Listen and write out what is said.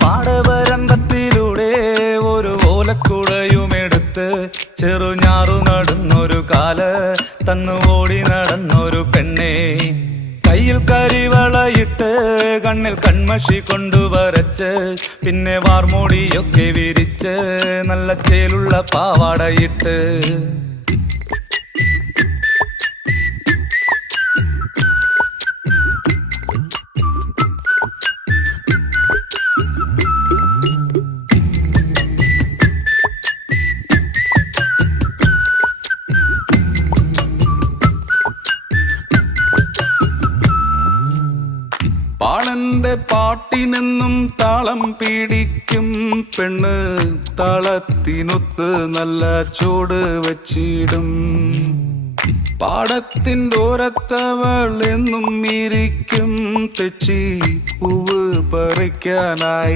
പാടവരമ്പത്തിലൂടെ ഒരു ഓലക്കുടയുമെടുത്ത് ചെറുഞാറു നടന്നൊരു കാല് തന്നു ഓടി നടന്നൊരു പെണ്ണെ, കയ്യിൽ കരിവളയിട്ട് കണ്ണിൽ കൺമഷി കൊണ്ടുവരച്ച് പിന്നെ വാർമൂടിയൊക്കെ വിരിച്ച് നല്ല ചേലുള്ള പാവാടയിട്ട് പാളന്റെ പാട്ടിനെന്നും താളം പിടിക്കും പെണ്ണ്, താളത്തിനൊത്ത് നല്ല ചൂട് വച്ചിടും. പാടത്തിൻ്റെ ഓരത്തവൾ എന്നും ഇരിക്കും തെച്ചി പൂവ് പറിക്കാനായി.